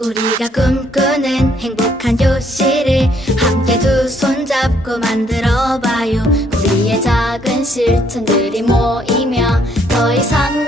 우리가 꿈꾸는 행복한 교실을 함께 두 손 잡고 만들어 봐요. 우리의 작은 실천들이 모이며 더 이상